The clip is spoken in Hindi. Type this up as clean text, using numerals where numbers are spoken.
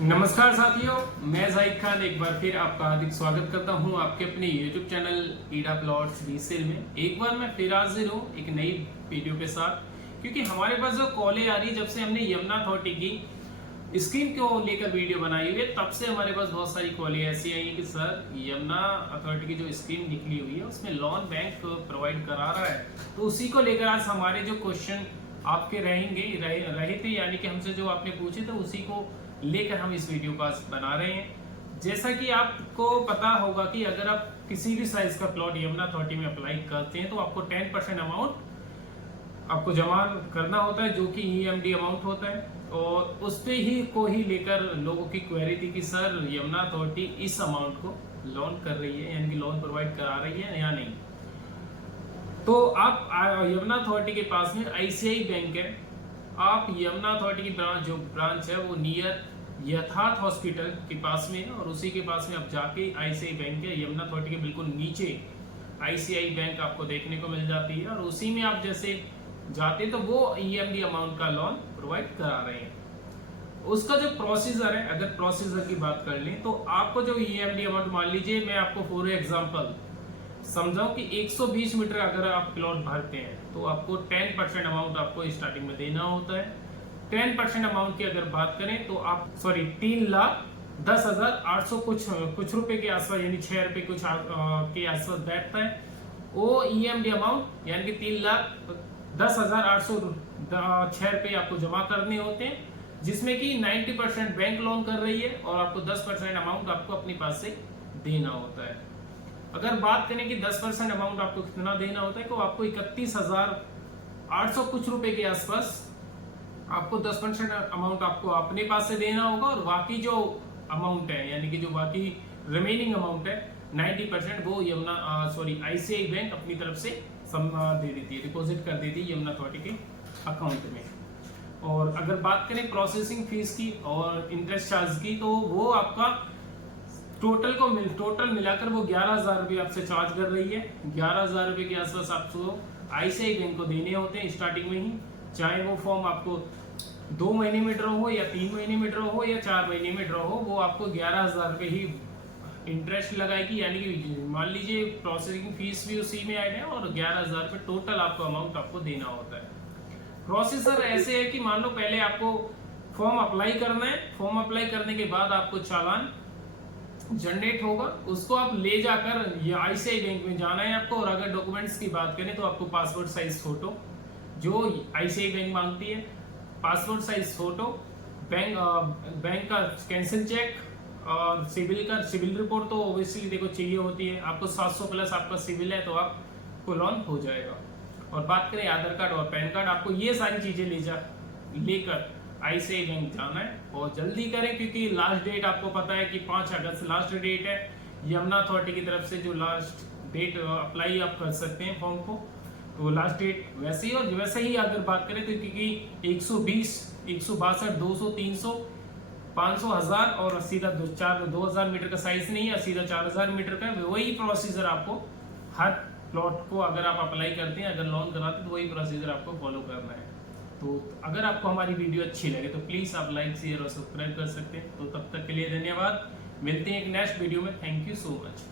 नमस्कार साथियों, मैं जाहिद खान एक बार फिर आपका हार्दिक स्वागत करता हूं आपके अपने YouTube चैनल ईडा प्लॉट्स रीसेल में। एक बार मैं फिर हाजिर हूं एक नई वीडियो के साथ, क्योंकि हमारे पास जो कॉलें आ रही जब से हमने यमुना अथॉरिटी की स्कीम को लेकर वीडियो बनाई हुई है, तब से हमारे पास बहुत सारी कॉलें ऐसी आई हैं कि सर यमुना अथॉरिटी की जो स्कीम निकली हुई है उसमें लोन बैंक प्रोवाइड करा रहा है। तो उसी को लेकर आज हमारे जो क्वेश्चन आपके रहे थे, यानी कि हमसे जो आपने पूछे थे, उसी को लेकर हम इस वीडियो का बना रहे हैं। जैसा कि आपको पता होगा कि अगर आप किसी भी साइज का प्लॉट यमुना अथॉरिटी में अप्लाई करते हैं तो आपको 10% अमाउंट आपको जमा करना होता है, जो कि ईएमडी अमाउंट होता है। और उस पे ही को ही लेकर लोगों की क्वेरी थी कि सर यमुना अथॉरिटी इस अमाउंट को लोन कर रही है, यानी कि लोन प्रोवाइड करा रही है या नहीं। तो आप यमुना अथॉरिटी के पास में आईसीआई बैंक है। आप यमुना अथॉरिटी की जो ब्रांच है वो नियर यथार्थ हॉस्पिटल के पास में है, और उसी के पास में आप जाके आईसीआई बैंक है, यमुना अथॉरिटी के बिल्कुल नीचे आईसीआई बैंक आपको देखने को मिल जाती है। और उसी में आप जैसे जाते तो वो ईएमडी अमाउंट का लोन प्रोवाइड करा रहे हैं। उसका जो प्रोसीजर है, अगर प्रोसीजर की बात कर लें तो आपको जो ईएमडी अमाउंट, मान लीजिए मैं आपको फॉर एग्जांपल समझाऊं कि 120 मीटर अगर आप प्लॉट भरते हैं तो आपको 10% अमाउंट आपको स्टार्टिंग में देना होता है। 10% अमाउंट की अगर बात करें तो आप 3,10,800 कुछ रुपए के आसपास, यानी 6 रुपए कुछ के आसपास बैठता है वो ईएमडी अमाउंट, यानी कि 3,10,800 6 रुपए आपको जमा करने होते हैं, जिसमें कि 90% बैंक लोन कर रही है और आपको 10% अमाउंट आपको अपने पास से देना होता है। अगर बात करें कि 10% अमाउंट आपको कितना देना होता है, तो आपको 31,800 कुछ रुपए के आसपास आपको 10% अमाउंट आपको अपने पास से देना होगा, और बाकी जो अमाउंट है, यानी कि जो बाकी रिमेनिंग अमाउंट है 90% वो आईसीआई बैंक अपनी तरफ से दे देती है, डिपॉजिट कर देती है यमुना अथॉरिटी के अकाउंट में। और अगर बात करें प्रोसेसिंग फीस की और इंटरेस्ट चार्ज की, तो वो आपका टोटल मिलाकर वो 11,000 रुपये आपसे चार्ज कर रही है। 11,000 रुपये के आसपास आपको आईसीआई बैंक को देने होते हैं स्टार्टिंग में ही, चाहे वो फॉर्म आपको 2 महीने में ड्रॉ हो या 3 महीने में ड्रॉ हो या 4 महीने में ड्रॉ हो, वो आपको 11,000 रुपये ही इंटरेस्ट लगाएगी। यानी कि मान लीजिए प्रोसेसिंग फीस भी उसी में ऐड है और 11,000 रुपये टोटल आपको अमाउंट आपको देना होता है। प्रोसेसर ऐसे है कि मान लो पहले आपको फॉर्म अप्लाई करना है, फॉर्म अप्लाई करने के बाद आपको चालान जनरेट होगा, उसको आप ले जाकर ये आईसीआई बैंक में जाना है आपको। और अगर डॉक्यूमेंट्स की बात करें तो आपको पासपोर्ट साइज फोटो जो आईसीआई बैंक मांगती है, पासपोर्ट साइज फोटो, बैंक का कैंसिल चेक और सिविल रिपोर्ट तो ओबियसली देखो चाहिए होती है। आपको 700 प्लस आपका सिविल है तो आपको लोन हो जाएगा। और बात करें आधार कार्ड और पैन कार्ड, आपको ये सारी चीजें लेकर आईसीआई बैंक जाना है, और जल्दी करें क्योंकि लास्ट डेट आपको पता है कि 5 अगस्त लास्ट डेट है यमुना अथॉरिटी की तरफ से। जो लास्ट डेट अप्लाई आप कर सकते हैं फॉर्म को, तो लास्ट डेट वैसे ही। और वैसे ही अगर बात करें तो क्योंकि 120, 162, 200, 300, 500, 1000 और सीधा 2,000 मीटर का साइज नहीं है, सीधा 4,000 मीटर का, वही प्रोसीजर आपको हर प्लॉट को अगर आप अप्लाई करते हैं, अगर लोन कराते हैं, तो वही प्रोसीजर आपको फॉलो करना है। तो अगर आपको हमारी वीडियो अच्छी लगे तो प्लीज़ आप लाइक, शेयर और सब्सक्राइब कर सकते हैं। तो तब तक के लिए धन्यवाद, मिलते हैं एक नेक्स्ट वीडियो में। Thank you so much.